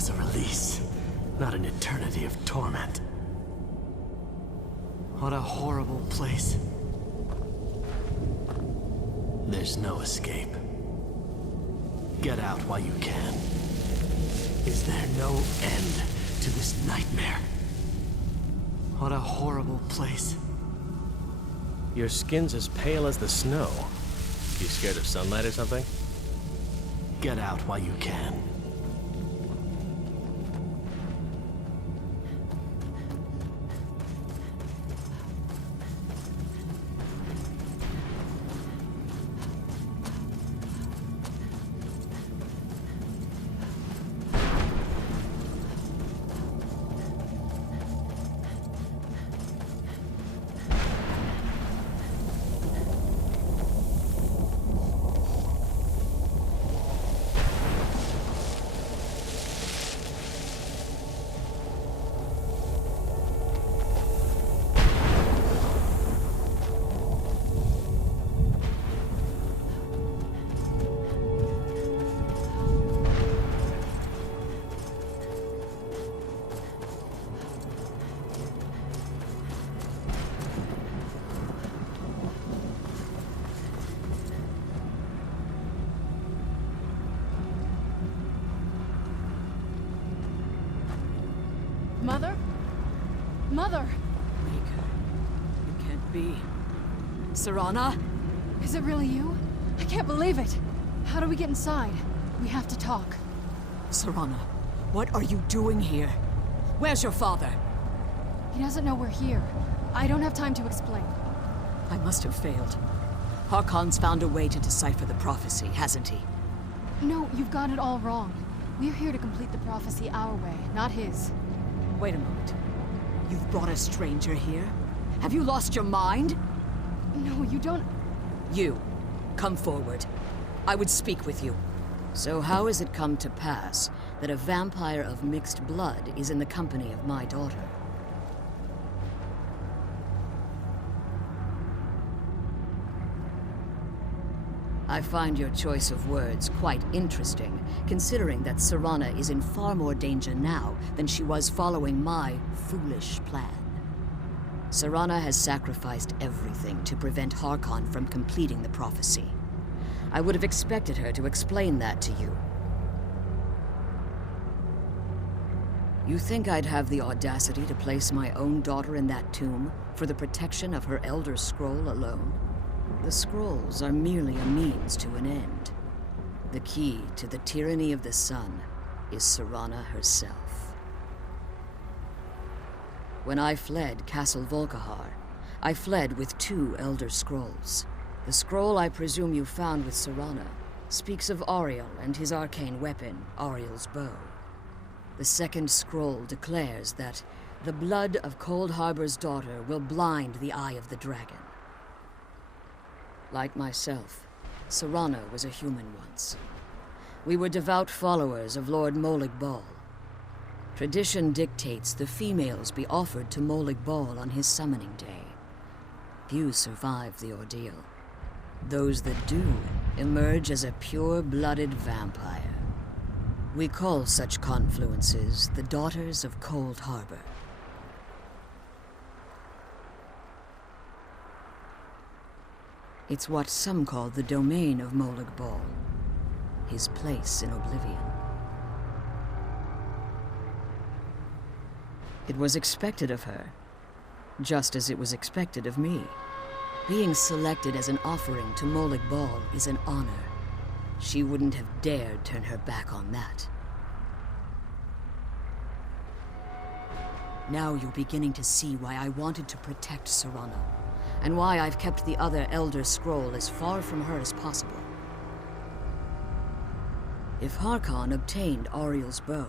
was a release, not an eternity of torment. What a horrible place. There's no escape. Get out while you can. Is there no end to this nightmare? What a horrible place. Your skin's as pale as the snow. You scared of sunlight or something? Get out while you can. Mother? Mother! Mika, you can't be. Serana? Is it really you? I can't believe it. How do we get inside? We have to talk. Serana, what are you doing here? Where's your father? He doesn't know we're here. I don't have time to explain. I must have failed. Harkon's found a way to decipher the prophecy, hasn't he? No, you've got it all wrong. We're here to complete the prophecy our way, not his. Wait a moment. You've brought a stranger here? Have you lost your mind? No, you don't... You, come forward. I would speak with you. So how has it come to pass that a vampire of mixed blood is in the company of my daughter? I find your choice of words quite interesting, considering that Serana is in far more danger now than she was following my foolish plan. Serana has sacrificed everything to prevent Harkon from completing the prophecy. I would have expected her to explain that to you. You think I'd have the audacity to place my own daughter in that tomb for the protection of her Elder Scroll alone? The scrolls are merely a means to an end. The key to the tyranny of the sun is Serana herself. When I fled Castle Volkihar, I fled with 2 Elder Scrolls. The scroll I presume you found with Serana speaks of Auriel and his arcane weapon, Auriel's bow. The second scroll declares that the blood of Cold Harbor's daughter will blind the eye of the dragon. Like myself, Serana was a human once. We were devout followers of Lord Molig Bal. Tradition dictates the females be offered to Molig Bal on his summoning day. Few survive the ordeal. Those that do emerge as a pure-blooded vampire. We call such confluences the Daughters of Cold Harbor. It's what some call the domain of Molig Bal, his place in oblivion. It was expected of her, just as it was expected of me. Being selected as an offering to Molig Bal is an honor. She wouldn't have dared turn her back on that. Now you're beginning to see why I wanted to protect Serana, and why I've kept the other Elder Scroll as far from her as possible. If Harkon obtained Auriel's bow,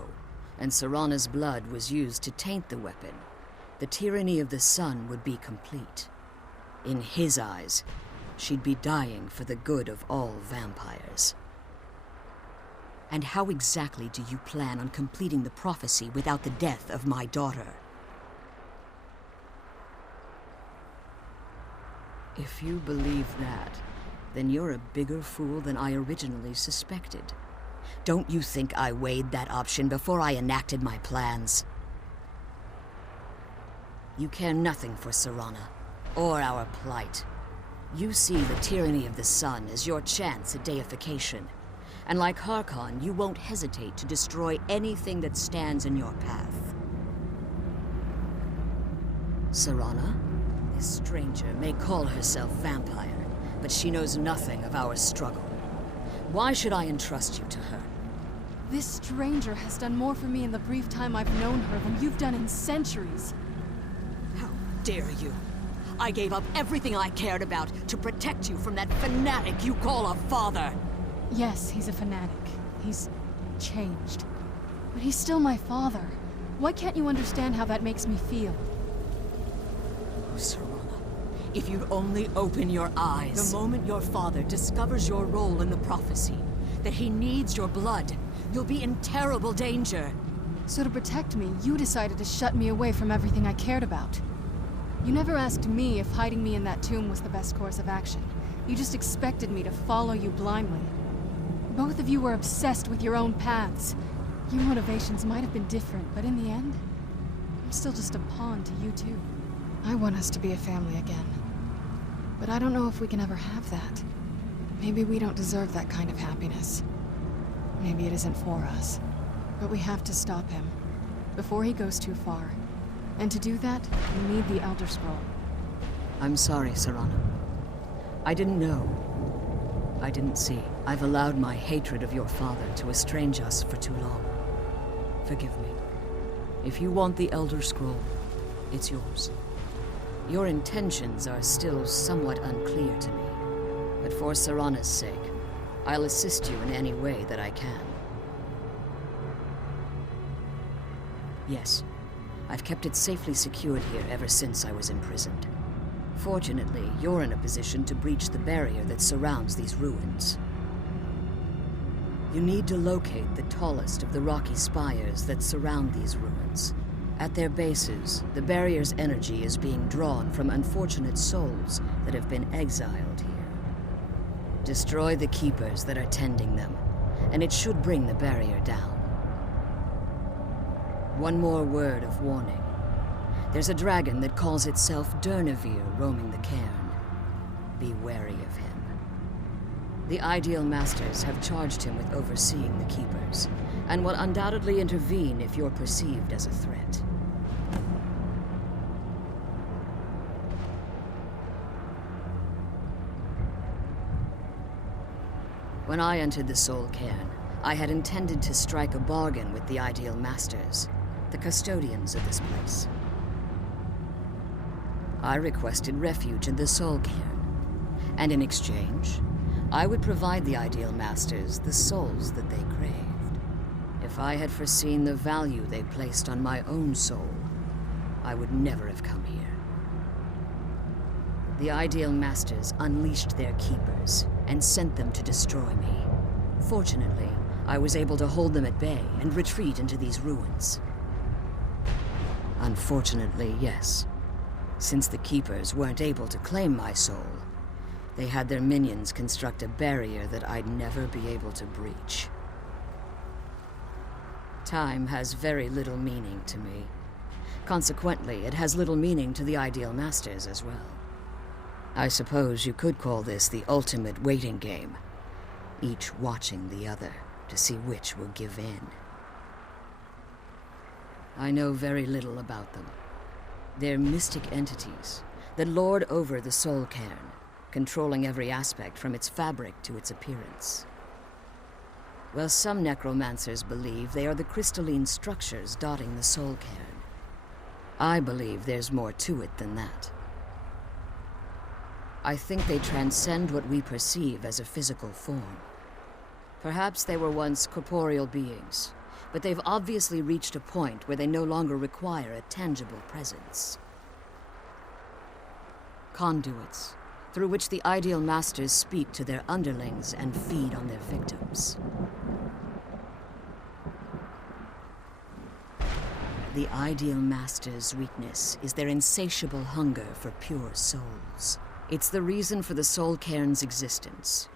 and Serana's blood was used to taint the weapon, the tyranny of the sun would be complete. In his eyes, she'd be dying for the good of all vampires. And how exactly do you plan on completing the prophecy without the death of my daughter? If you believe that, then you're a bigger fool than I originally suspected. Don't you think I weighed that option before I enacted my plans? You care nothing for Serana, or our plight. You see the tyranny of the sun as your chance at deification. And like Harkon, you won't hesitate to destroy anything that stands in your path. Serana? This stranger may call herself vampire, but she knows nothing of our struggle. Why should I entrust you to her? This stranger has done more for me in the brief time I've known her than you've done in centuries. How dare you? I gave up everything I cared about to protect you from that fanatic you call a father! Yes, he's a fanatic. He's changed. But he's still my father. Why can't you understand how that makes me feel? Oh, Serana, if you'd only open your eyes. The moment your father discovers your role in the prophecy, that he needs your blood, you'll be in terrible danger. So to protect me, you decided to shut me away from everything I cared about. You never asked me if hiding me in that tomb was the best course of action. You just expected me to follow you blindly. Both of you were obsessed with your own paths. Your motivations might have been different, but in the end, I'm still just a pawn to you two. I want us to be a family again. But I don't know if we can ever have that. Maybe we don't deserve that kind of happiness. Maybe it isn't for us. But we have to stop him, before he goes too far. And to do that, we need the Elder Scroll. I'm sorry, Serana. I didn't know. I didn't see. I've allowed my hatred of your father to estrange us for too long. Forgive me. If you want the Elder Scroll, it's yours. Your intentions are still somewhat unclear to me, but for Serana's sake, I'll assist you in any way that I can. Yes, I've kept it safely secured here ever since I was imprisoned. Fortunately, you're in a position to breach the barrier that surrounds these ruins. You need to locate the tallest of the rocky spires that surround these ruins. At their bases, the barrier's energy is being drawn from unfortunate souls that have been exiled here. Destroy the keepers that are tending them, and it should bring the barrier down. One more word of warning. There's a dragon that calls itself Durnevere roaming the cairn. Be wary of him. The Ideal Masters have charged him with overseeing the Keepers, and will undoubtedly intervene if you're perceived as a threat. When I entered the Soul Cairn, I had intended to strike a bargain with the Ideal Masters, the custodians of this place. I requested refuge in the Soul Cairn, and in exchange, I would provide the Ideal Masters the souls that they craved. If I had foreseen the value they placed on my own soul, I would never have come here. The Ideal Masters unleashed their keepers and sent them to destroy me. Fortunately, I was able to hold them at bay and retreat into these ruins. Unfortunately, yes. Since the Keepers weren't able to claim my soul, they had their minions construct a barrier that I'd never be able to breach. Time has very little meaning to me. Consequently, it has little meaning to the Ideal Masters as well. I suppose you could call this the ultimate waiting game, each watching the other to see which will give in. I know very little about them. They're mystic entities that lord over the Soul Cairn, controlling every aspect from its fabric to its appearance. Well, some necromancers believe they are the crystalline structures dotting the Soul Cairn. I believe there's more to it than that. I think they transcend what we perceive as a physical form. Perhaps they were once corporeal beings, but they've obviously reached a point where they no longer require a tangible presence. Conduits, through which the Ideal Masters speak to their underlings and feed on their victims. The Ideal Masters' weakness is their insatiable hunger for pure souls. It's the reason for the Soul Cairn's existence,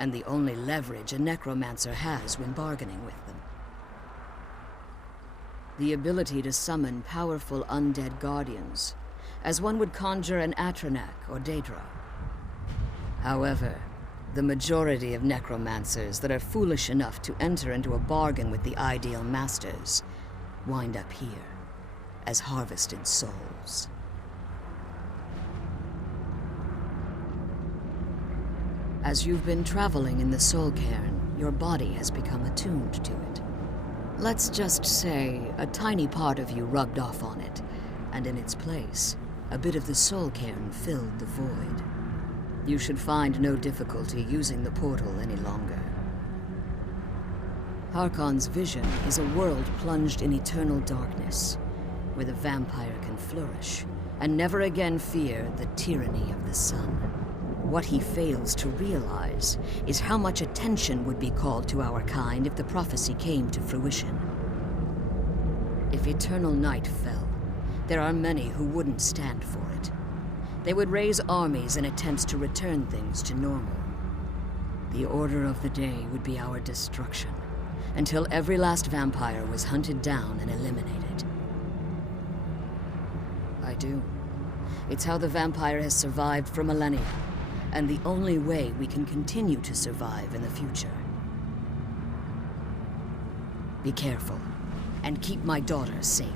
and the only leverage a necromancer has when bargaining with them. The ability to summon powerful undead guardians, as one would conjure an Atronak or Daedra. However, the majority of necromancers that are foolish enough to enter into a bargain with the ideal masters wind up here as harvested souls. As you've been traveling in the Soul Cairn, your body has become attuned to it. Let's just say a tiny part of you rubbed off on it, and in its place, a bit of the Soul Cairn filled the void. You should find no difficulty using the portal any longer. Harkon's vision is a world plunged in eternal darkness, where the vampire can flourish, and never again fear the tyranny of the sun. What he fails to realize is how much attention would be called to our kind if the prophecy came to fruition. If eternal night fell, there are many who wouldn't stand for it. They would raise armies in attempts to return things to normal. The order of the day would be our destruction, until every last vampire was hunted down and eliminated. I do. It's how the vampire has survived for millennia, and the only way we can continue to survive in the future. Be careful, and keep my daughter safe.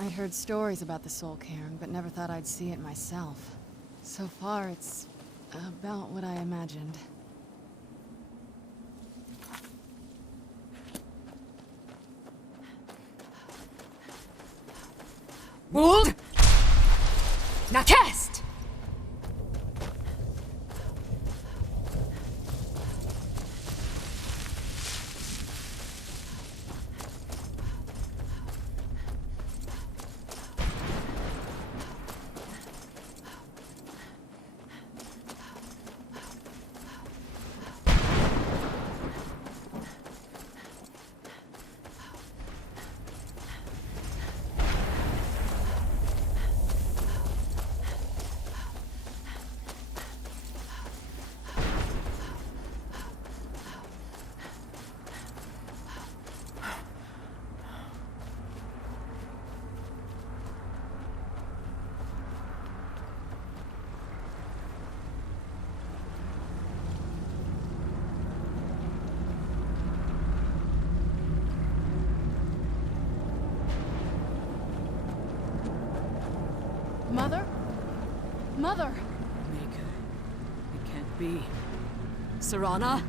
I'd heard stories about the Soul Cairn, but never thought I'd see it myself. So far, it's about what I imagined. Wold! Now cast! Mother? Mother! Maker. It can't be. Serana?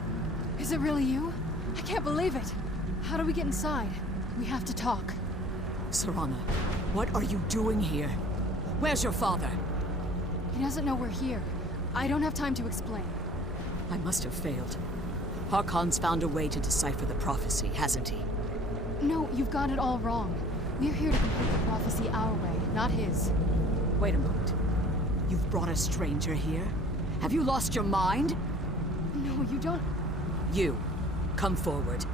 Is it really you? I can't believe it! How do we get inside? We have to talk. Serana, what are you doing here? Where's your father? He doesn't know we're here. I don't have time to explain. I must have failed. Harkon's found a way to decipher the prophecy, hasn't he? No, you've got it all wrong. We're here to complete the prophecy our way, not his. Wait a moment. You've brought a stranger here? Have you lost your mind? No, you don't... You, come forward.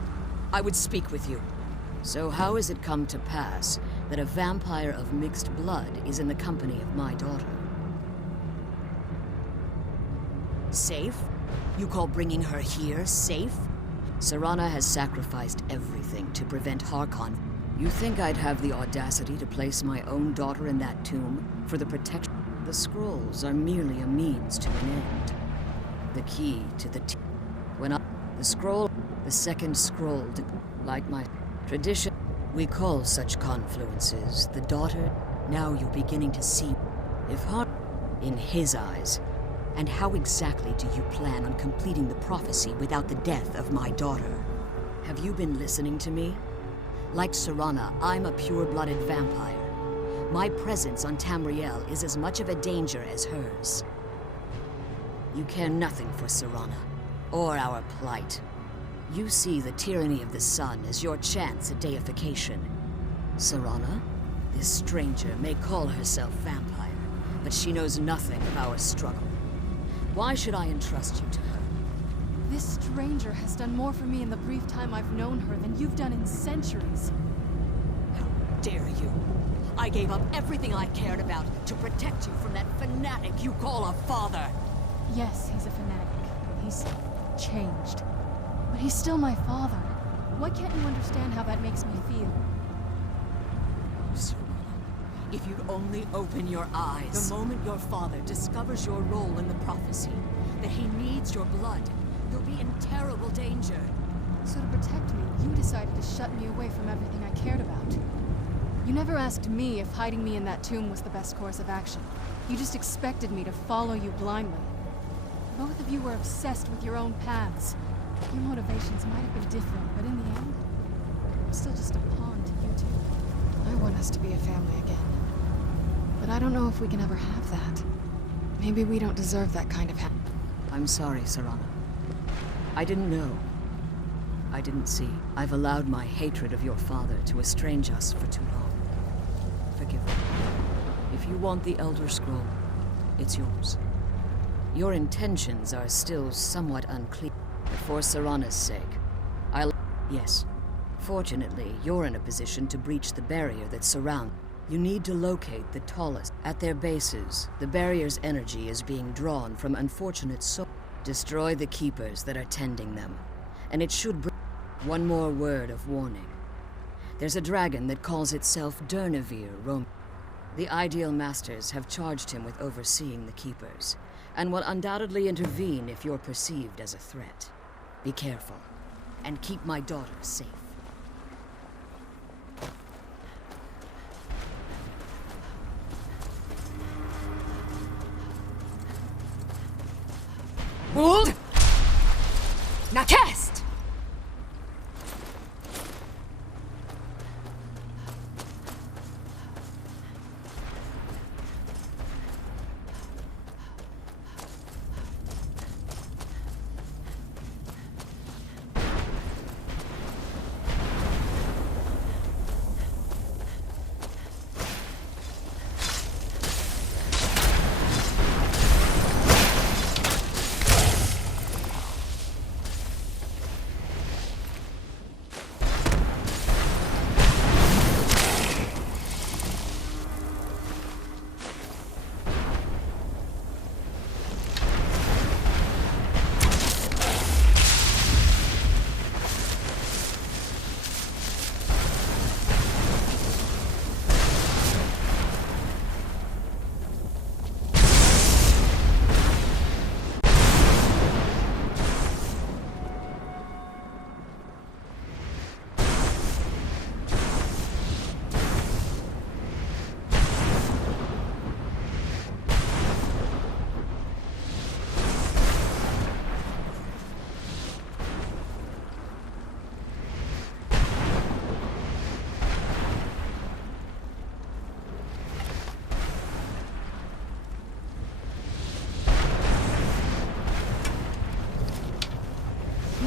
I would speak with you. So how has it come to pass that a vampire of mixed blood is in the company of my daughter? Safe? You call bringing her here safe? Serana has sacrificed everything to prevent Harkon. You think I'd have the audacity to place my own daughter in that tomb for the protection? The scrolls are merely a means to an end. The key to the the scroll, the second scroll, like my tradition. We call such confluences the daughter. Now you're beginning to see. If in his eyes. And how exactly do you plan on completing the prophecy without the death of my daughter? Have you been listening to me? Like Serana, I'm a pure-blooded vampire. My presence on Tamriel is as much of a danger as hers. You care nothing for Serana, or our plight. You see the tyranny of the sun as your chance at deification. Serana, this stranger may call herself vampire, but she knows nothing of our struggle. Why should I entrust you to her? This stranger has done more for me in the brief time I've known her than you've done in centuries. How dare you! I gave up everything I cared about to protect you from that fanatic you call a father! Yes, he's a fanatic. He's changed. But he's still my father. Why can't you understand how that makes me feel? Serana, if you'd only open your eyes. The moment your father discovers your role in the prophecy, that he needs your blood, you'll be in terrible danger. So to protect me, you decided to shut me away from everything I cared about. You never asked me if hiding me in that tomb was the best course of action. You just expected me to follow you blindly. Both of you were obsessed with your own paths. Your motivations might have been different, but in the end, I'm still just a pawn to you two. I want us to be a family again. But I don't know if we can ever have that. Maybe we don't deserve that kind of I'm sorry, Serana. I didn't know. I didn't see. I've allowed my hatred of your father to estrange us for too long. Forgive me. If you want the Elder Scroll, it's yours. Your intentions are still somewhat unclear. But for Serana's sake, Yes. Fortunately, you're in a position to breach the barrier that surrounds. You need to locate the tallest. At their bases, the barrier's energy is being drawn from unfortunate souls. Destroy the keepers that are tending them, and it should bring... One more word of warning. There's a dragon that calls itself Durnevere roam. The Ideal Masters have charged him with overseeing the Keepers, and will undoubtedly intervene if you're perceived as a threat. Be careful, and keep my daughter safe. Hold! Now cast!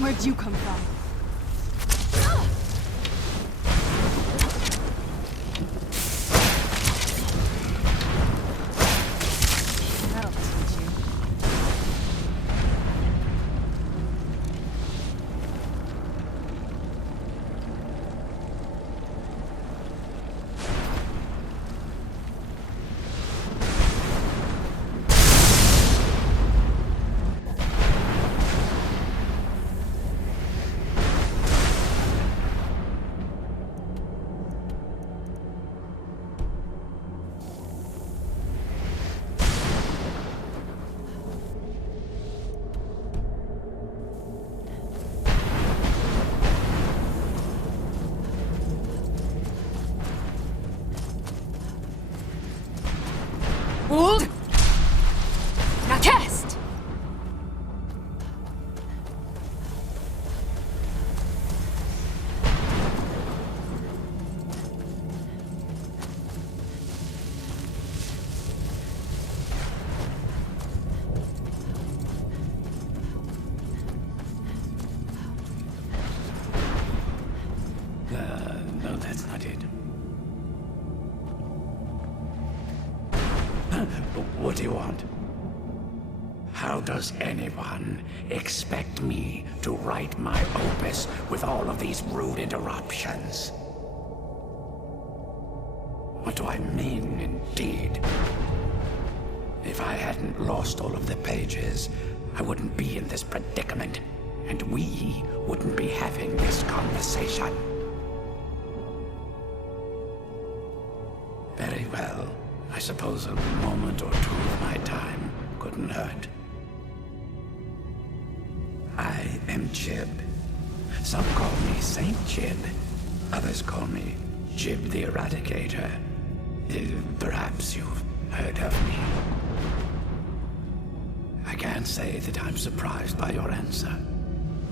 Where'd you come from? That'll teach you. Hold! Now cast! No, that's not it. What do you want? How does anyone expect me to write my opus with all of these rude interruptions? What do I mean, indeed? If I hadn't lost all of the pages, I wouldn't be in this predicament, and we wouldn't be having this conversation. Very well. I suppose a moment or two of my time couldn't hurt. I am Jib. Some call me Saint Jib. Others call me Jib the Eradicator. Perhaps you've heard of me. I can't say that I'm surprised by your answer.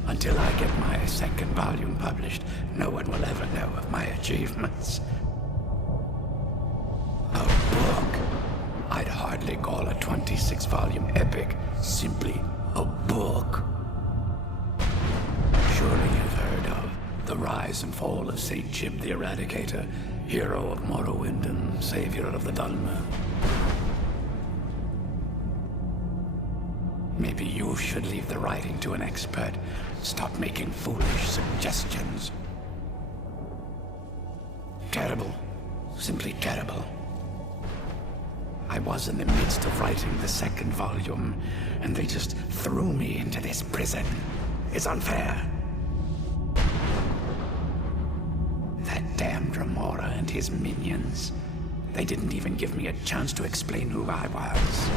Until I get my second volume published, no one will ever know of my achievements. A book? I'd hardly call a 26-volume epic simply a book. Surely you've heard of the rise and fall of St. Jib the Eradicator, hero of Morrowind and savior of the Dulmer. Maybe you should leave the writing to an expert. Stop making foolish suggestions. Terrible. Simply terrible. I was in the midst of writing the second volume, and they just threw me into this prison. It's unfair. That damned Remora and his minions. They didn't even give me a chance to explain who I was.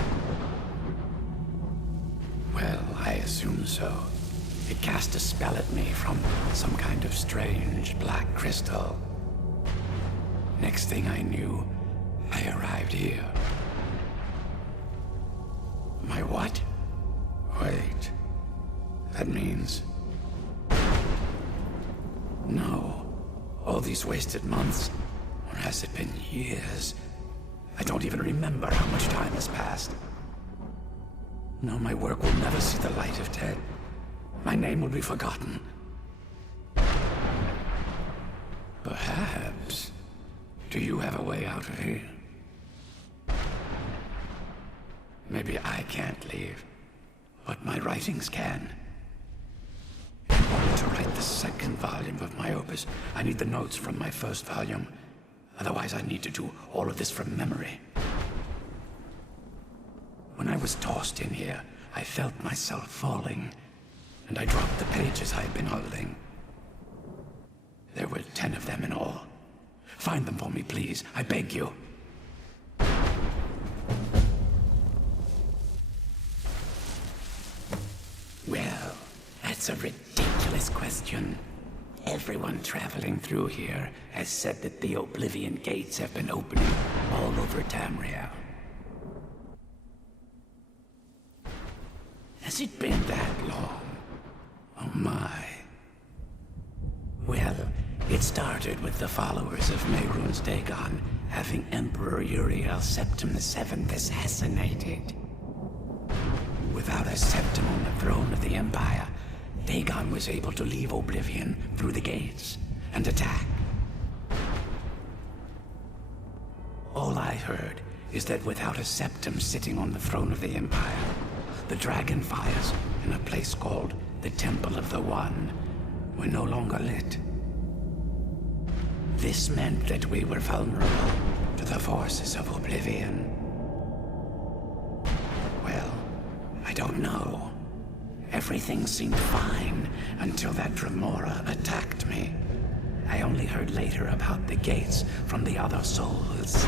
Well, I assume so. It cast a spell at me from some kind of strange black crystal. Next thing I knew, I arrived here. My what? Wait. That means... No. All these wasted months, or has it been years? I don't even remember how much time has passed. No, my work will never see the light of day. My name will be forgotten. Perhaps. Do you have a way out of here? Maybe I can't leave, but my writings can. In order to write the second volume of my opus, I need the notes from my first volume. Otherwise, I need to do all of this from memory. When I was tossed in here, I felt myself falling, and I dropped the pages I had been holding. There were 10 of them in all. Find them for me, please. I beg you. Well, that's a ridiculous question. Everyone traveling through here has said that the Oblivion Gates have been opening all over Tamriel. Has it been that long? Oh my. Well, it started with the followers of Mehrunes Dagon having Emperor Uriel Septim VII assassinated. Without a septim on the throne of the Empire, Dagon was able to leave Oblivion through the gates and attack. All I heard is that without a septim sitting on the throne of the Empire, the dragon fires in a place called the Temple of the One were no longer lit. This meant that we were vulnerable to the forces of Oblivion. Well, I don't know. Everything seemed fine until that Dremora attacked me. I only heard later about the gates from the other souls.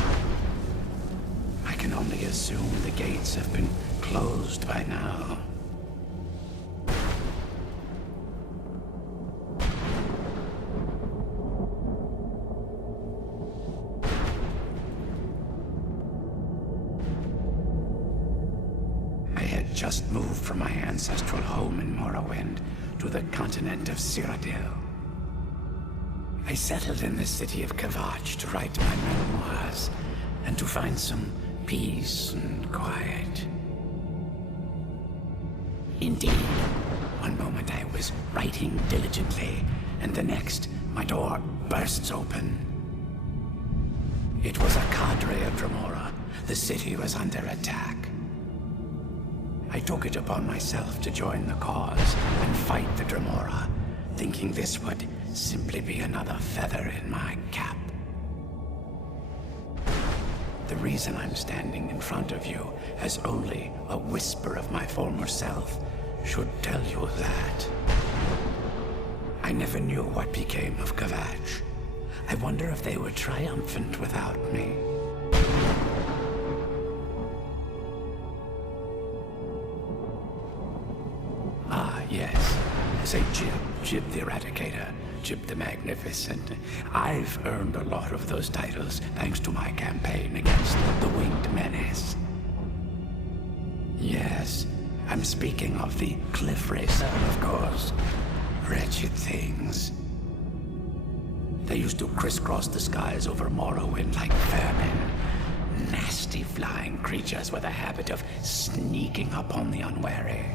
I can only assume the gates have been closed by now. Just moved from my ancestral home in Morrowind to the continent of Cyrodiil. I settled in the city of Kavach to write my memoirs and to find some peace and quiet. Indeed, one moment I was writing diligently, and the next, my door bursts open. It was a cadre of Dremora. The city was under attack. I took it upon myself to join the cause and fight the Dremora, thinking this would simply be another feather in my cap. The reason I'm standing in front of you as only a whisper of my former self should tell you that. I never knew what became of Kavach. I wonder if they were triumphant without me. Yes, say Jib the Eradicator, Jib the Magnificent. I've earned a lot of those titles thanks to my campaign against the Winged Menace. Yes, I'm speaking of the Cliff Racer, of course. Wretched things. They used to crisscross the skies over Morrowind like vermin. Nasty flying creatures with a habit of sneaking upon the unwary.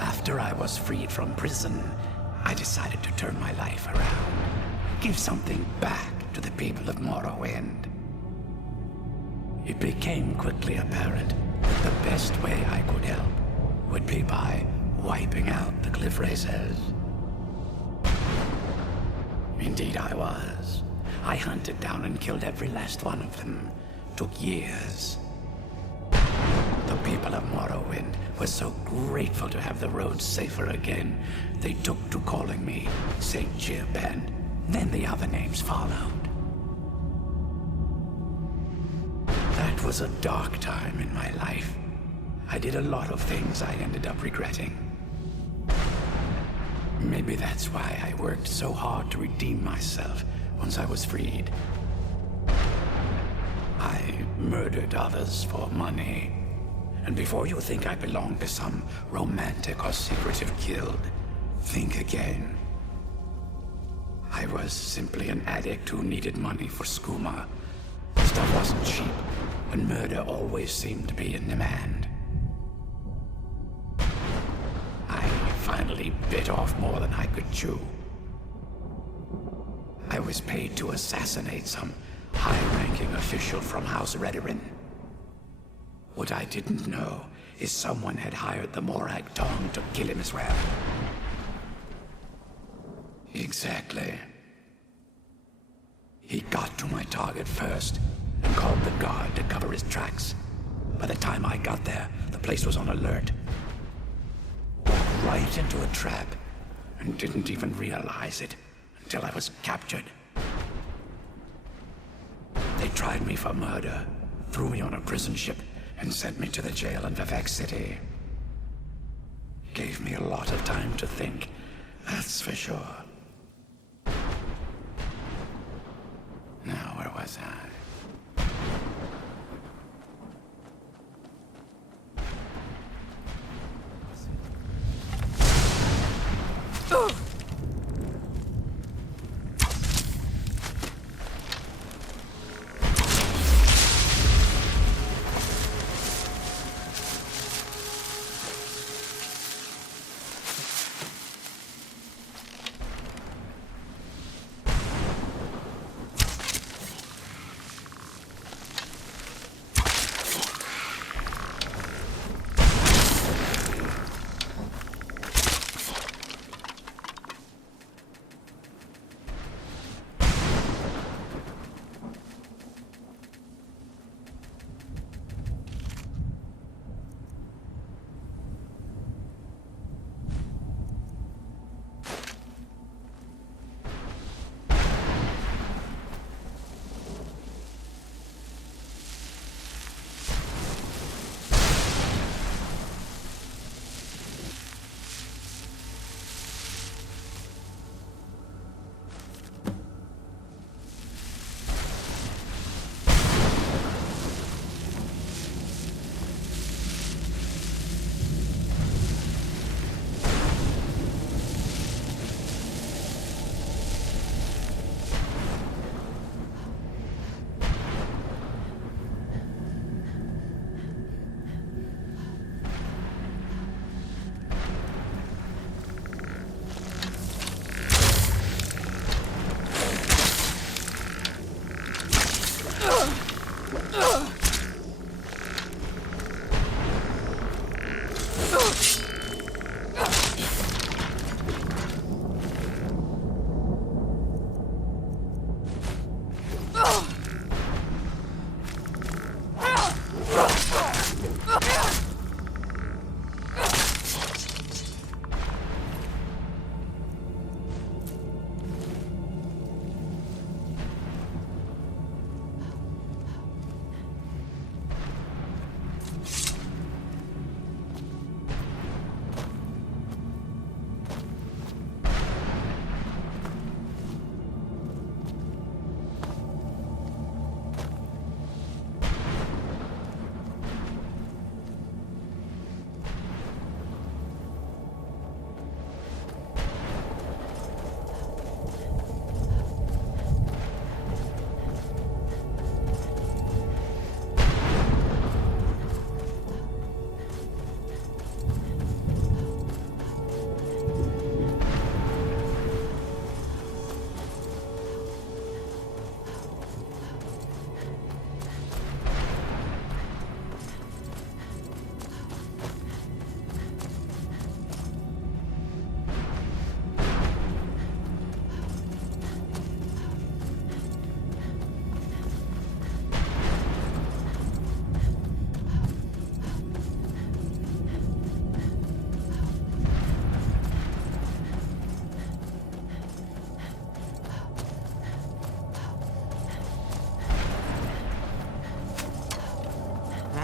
After I was freed from prison, I decided to turn my life around. Give something back to the people of Morrowind. It became quickly apparent that the best way I could help would be by wiping out the Cliff Racers. Indeed I was. I hunted down and killed every last one of them. Took years. The people of Morrowind were so grateful to have the roads safer again, they took to calling me Saint Jib and Then the other names followed. That was a dark time in my life. I did a lot of things I ended up regretting. Maybe that's why I worked so hard to redeem myself once I was freed. I murdered others for money. And before you think I belong to some romantic or secretive guild, think again. I was simply an addict who needed money for skooma. Stuff wasn't cheap, and murder always seemed to be in demand. I finally bit off more than I could chew. I was paid to assassinate some high-ranking official from House Redorin. What I didn't know is someone had hired the Morag Tong to kill him as well. Exactly. He got to my target first and called the guard to cover his tracks. By the time I got there, the place was on alert. Walked right into a trap and didn't even realize it until I was captured. They tried me for murder, threw me on a prison ship, and sent me to the jail in Vivek City. Gave me a lot of time to think, that's for sure. Now, where was I?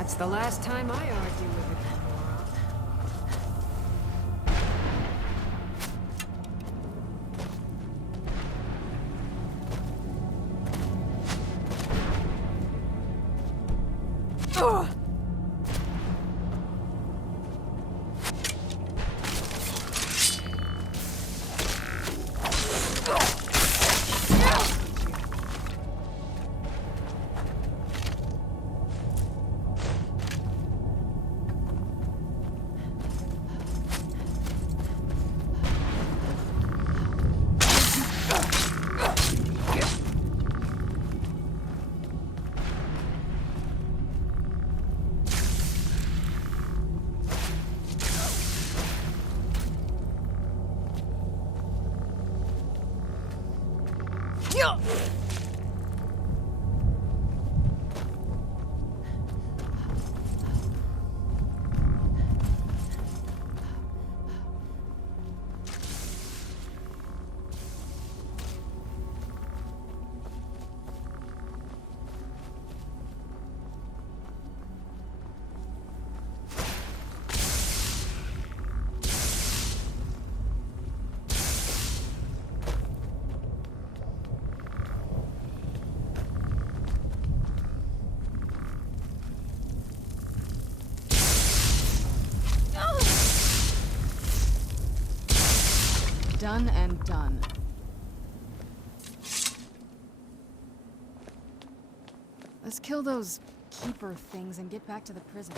That's the last time I argue with a Done and done. Let's kill those keeper things and get back to the prison.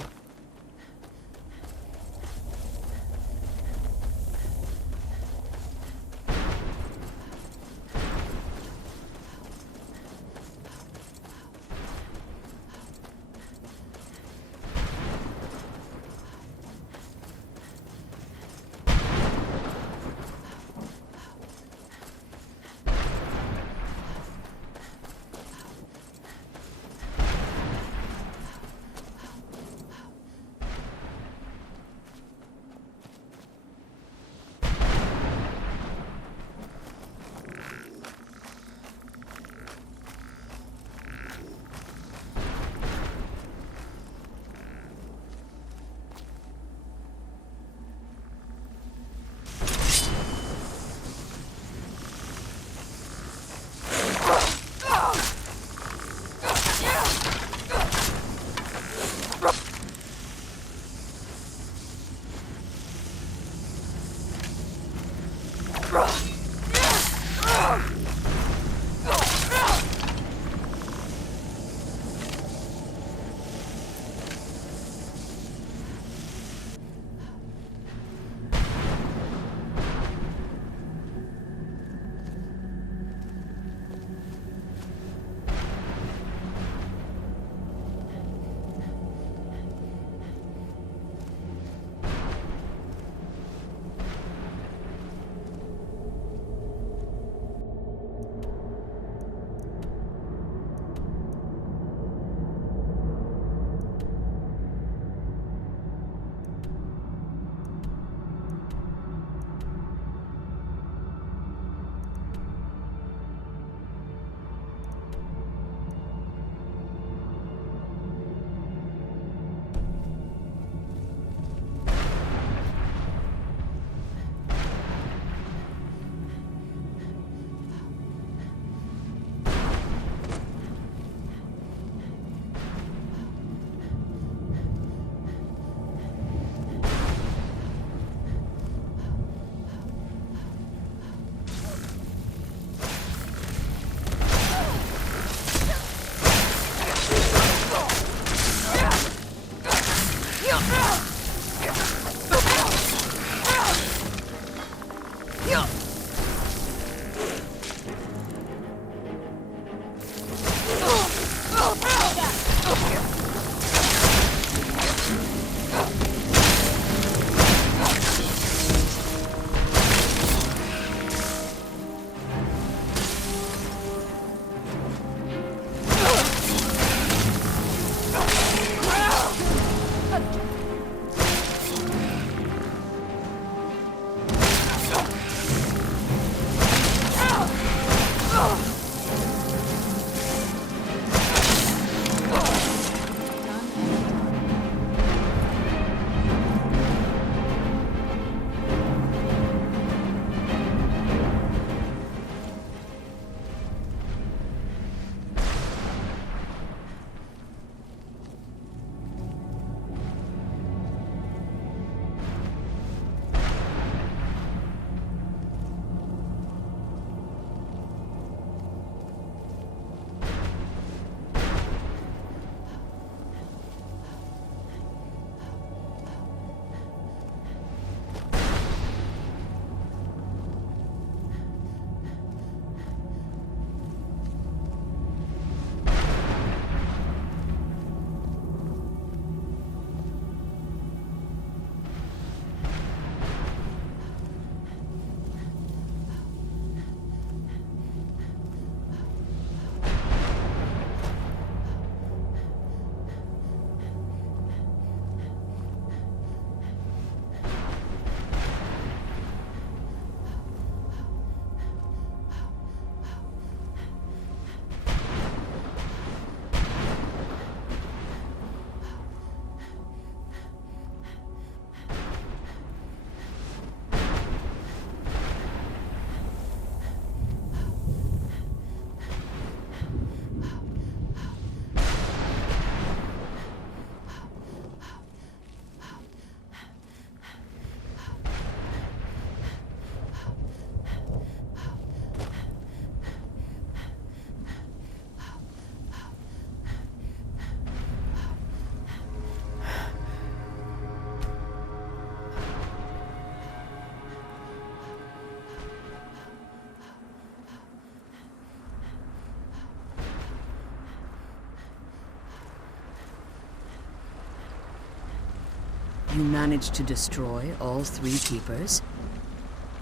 You managed to destroy all 3 keepers?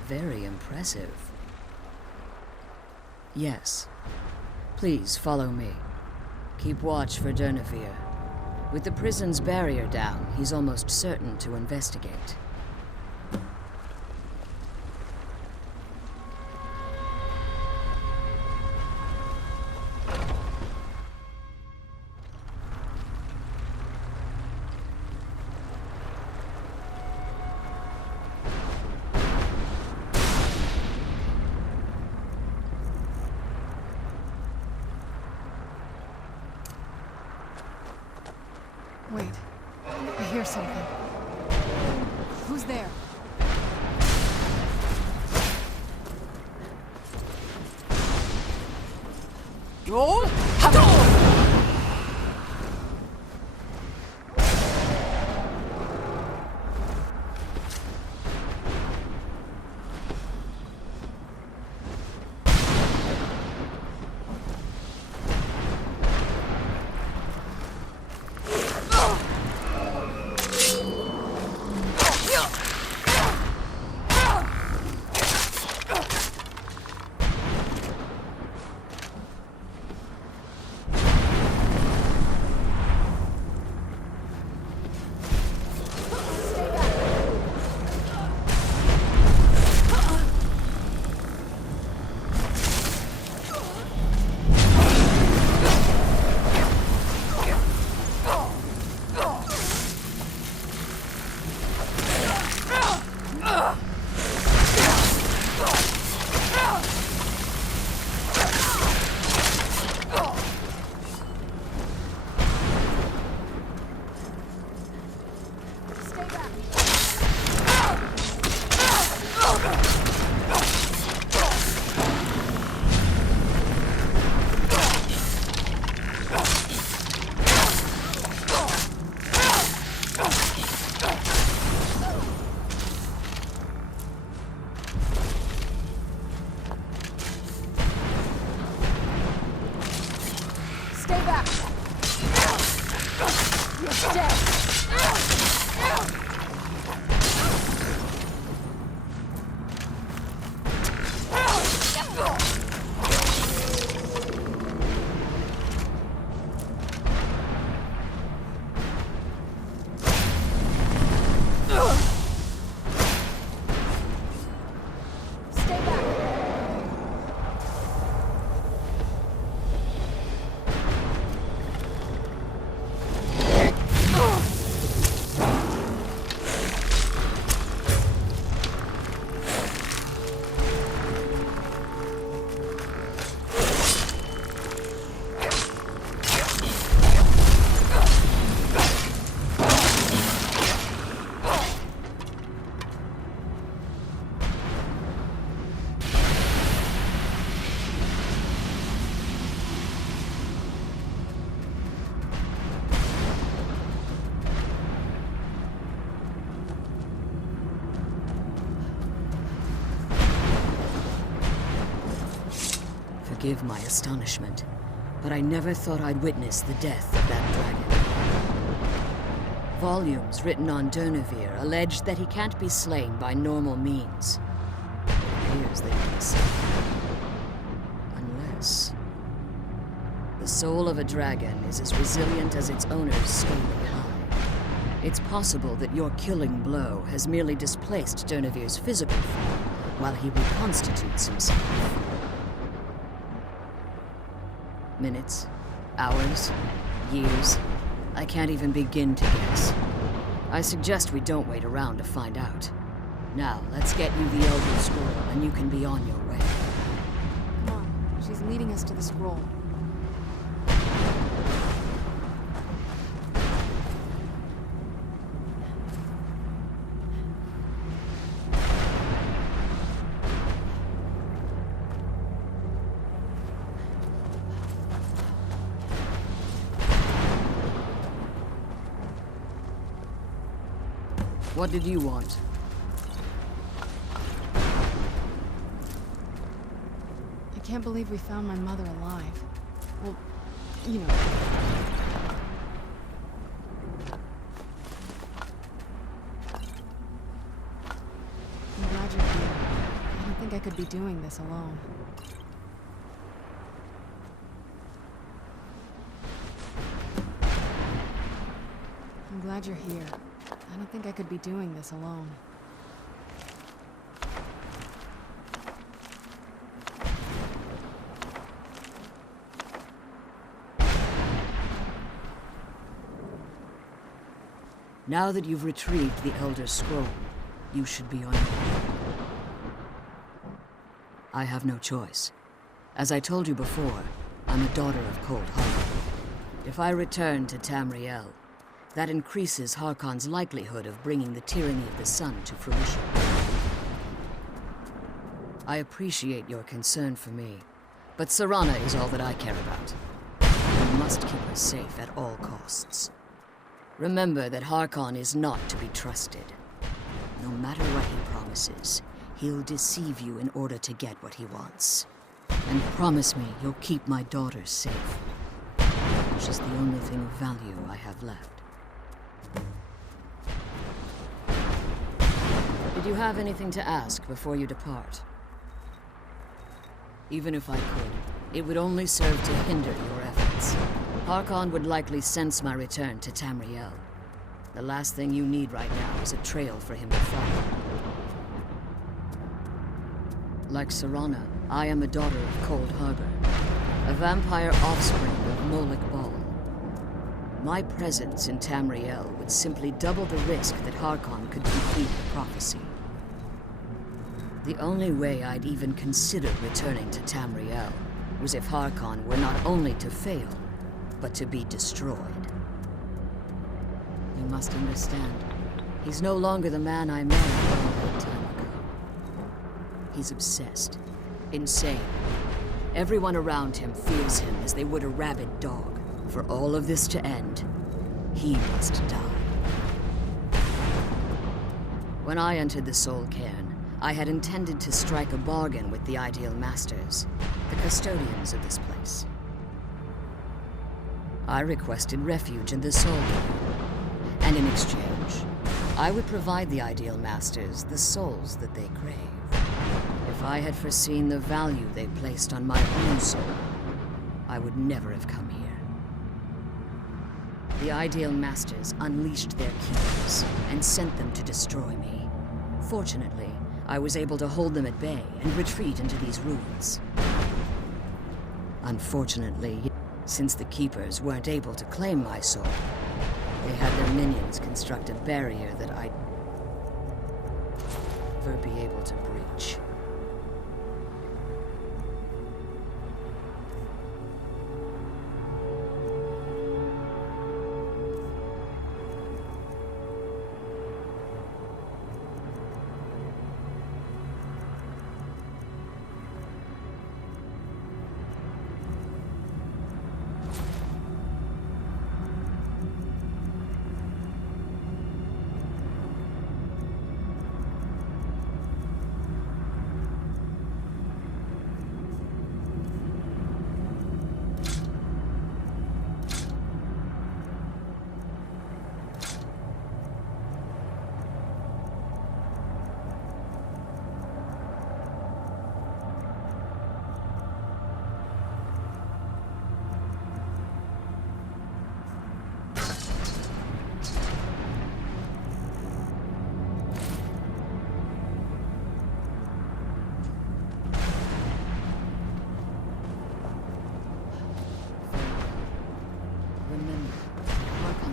Very impressive. Yes. Please follow me. Keep watch for Durnevere. With the prison's barrier down, he's almost certain to investigate. Wait. I hear something. Who's there? Forgive my astonishment, but I never thought I'd witness the death of that dragon. Volumes written on Durnevere allege that he can't be slain by normal means. It appears that he is. Unless... the soul of a dragon is as resilient as its owner's scaly hide. It's possible that your killing blow has merely displaced Durnevere's physical form while he reconstitutes himself. Minutes, hours, years. I can't even begin to guess. I suggest we don't wait around to find out. Now, let's get you the Elder Scroll, and you can be on your way. Come on. She's leading us to the scroll. What did you want? I can't believe we found my mother alive. Well, you know. could be doing this alone. I'm glad you're here. I don't think I could be doing this alone. Now that you've retrieved the Elder Scroll, you should be on your way. I have no choice. As I told you before, I'm a daughter of Cold Heart. If I return to Tamriel, that increases Harkon's likelihood of bringing the tyranny of the sun to fruition. I appreciate your concern for me, but Serana is all that I care about. We must keep her safe at all costs. Remember that Harkon is not to be trusted. No matter what he promises, he'll deceive you in order to get what he wants. And promise me you'll keep my daughter safe. She's the only thing of value I have left. Did you have anything to ask before you depart? Even if I could, it would only serve to hinder your efforts. Harkon would likely sense my return to Tamriel. The last thing you need right now is a trail for him to follow. Like Serana, I am a daughter of Cold Harbor, a vampire offspring of Molik Bal. My presence in Tamriel would simply double the risk that Harkon could complete the prophecy. The only way I'd even consider returning to Tamriel was if Harkon were not only to fail, but to be destroyed. You must understand, he's no longer the man I married a long time ago. He's obsessed, insane. Everyone around him fears him as they would a rabid dog. For all of this to end, he must die. When I entered the Soul Cairn, I had intended to strike a bargain with the Ideal Masters, the custodians of this place. I requested refuge in the Soul Cairn, and in exchange, I would provide the Ideal Masters the souls that they crave. If I had foreseen the value they placed on my own soul, I would never have come here. The Ideal Masters unleashed their keepers and sent them to destroy me. Fortunately, I was able to hold them at bay and retreat into these ruins. Unfortunately, since the keepers weren't able to claim my soul, they had their minions construct a barrier that I'd never be able to breach.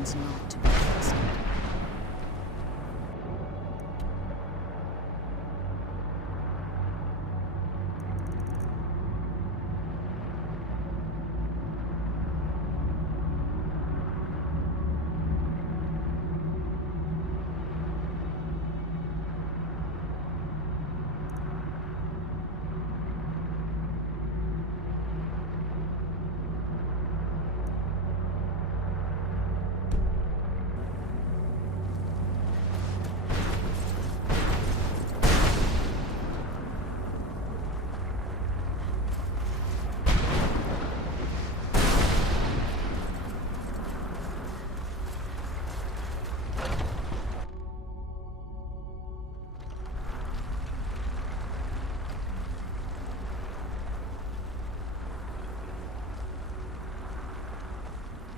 Not to be trusted.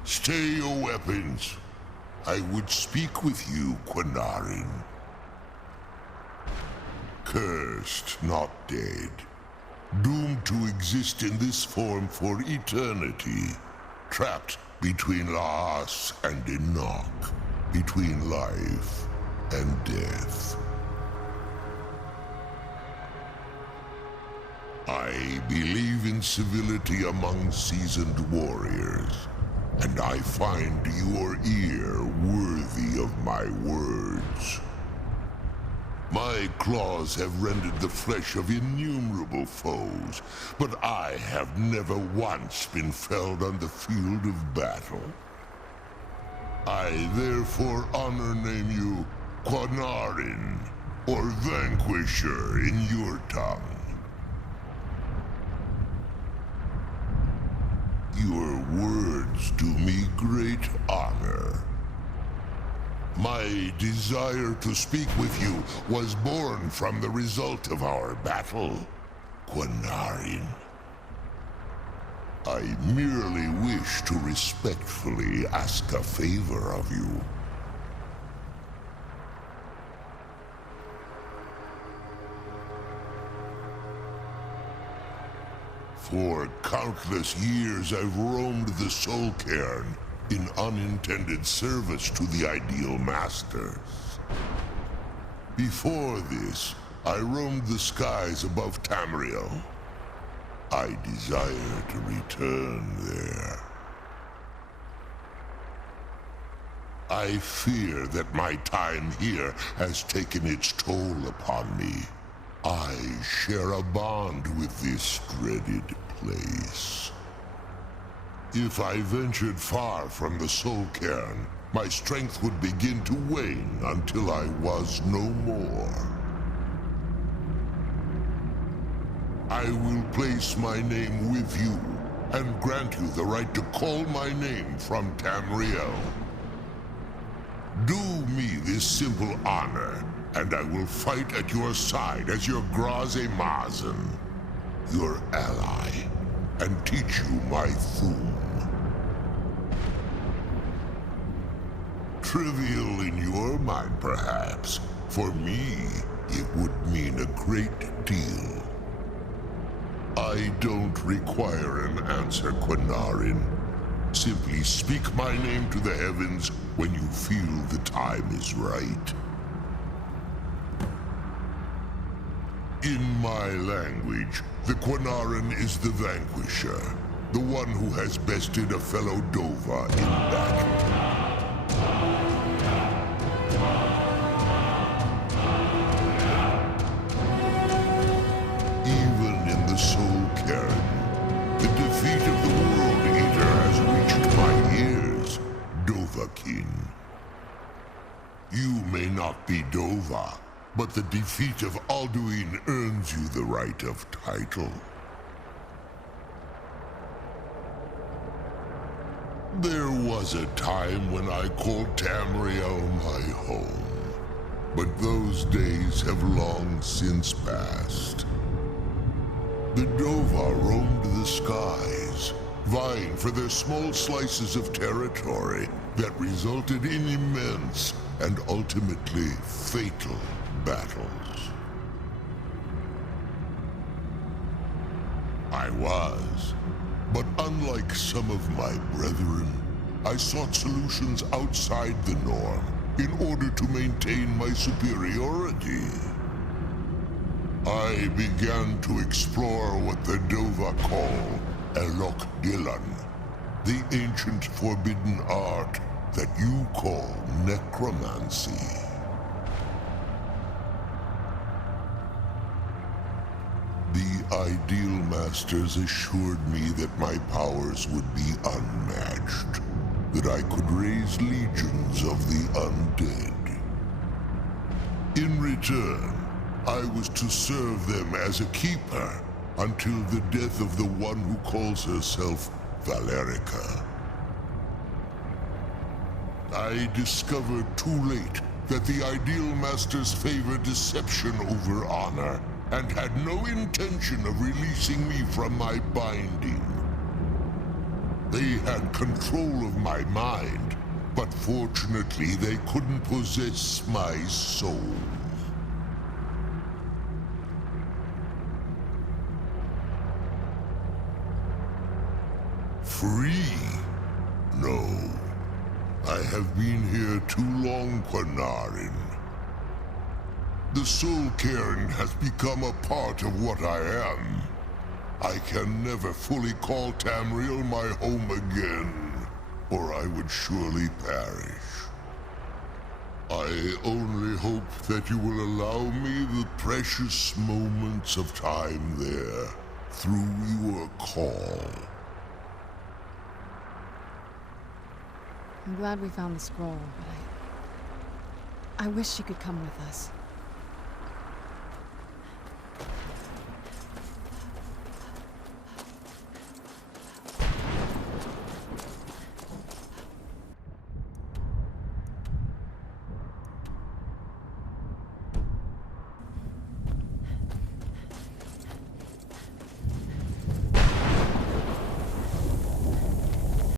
Stay your weapons. I would speak with you, Quinarin. Cursed, not dead. Doomed to exist in this form for eternity. Trapped between Laas and Enoch. Between life and death. I believe in civility among seasoned warriors, and I find your ear worthy of my words. My claws have rended the flesh of innumerable foes, but I have never once been felled on the field of battle. I therefore name you Quinarin, or Vanquisher in your tongue. Your words do me great honor. My desire to speak with you was born from the result of our battle, Quinarin. I merely wish to respectfully ask a favor of you. For countless years I've roamed the Soul Cairn in unintended service to the Ideal Masters. Before this, I roamed the skies above Tamriel. I desire to return there. I fear that my time here has taken its toll upon me. I share a bond with this dreaded place. If I ventured far from the Soul Cairn, my strength would begin to wane until I was no more. I will place my name with you and grant you the right to call my name from Tamriel. Do me this simple honor, and I will fight at your side as your Graze Mazen, your ally, and teach you my Thum. Trivial in your mind, perhaps. For me, it would mean a great deal. I don't require an answer, Quinarin. Simply speak my name to the heavens when you feel the time is right. In my language, the Quinarin is the Vanquisher, the one who has bested a fellow Dova in battle. Even in the Soul Cairn, the defeat of the World Eater has reached my ears, Dovahkiin. You may not be Dova, but the defeat of Alduin earns you the right of title. There was a time when I called Tamriel my home, but those days have long since passed. The Dova roamed the skies, vying for their small slices of territory that resulted in immense and ultimately fatal battles. I was, but unlike some of my brethren, I sought solutions outside the norm in order to maintain my superiority. I began to explore what the Dova call Elok Dylan, the ancient forbidden art that you call necromancy. The Ideal Masters assured me that my powers would be unmatched, that I could raise legions of the undead. In return, I was to serve them as a keeper until the death of the one who calls herself Valerica. I discovered too late that the Ideal Masters favor deception over honor, and had no intention of releasing me from my binding. They had control of my mind, but fortunately they couldn't possess my soul. Free? No. I have been here too long, Quanarin. The Soul Cairn has become a part of what I am. I can never fully call Tamriel my home again, or I would surely perish. I only hope that you will allow me the precious moments of time there, through your call. I'm glad we found the scroll, but I wish she could come with us.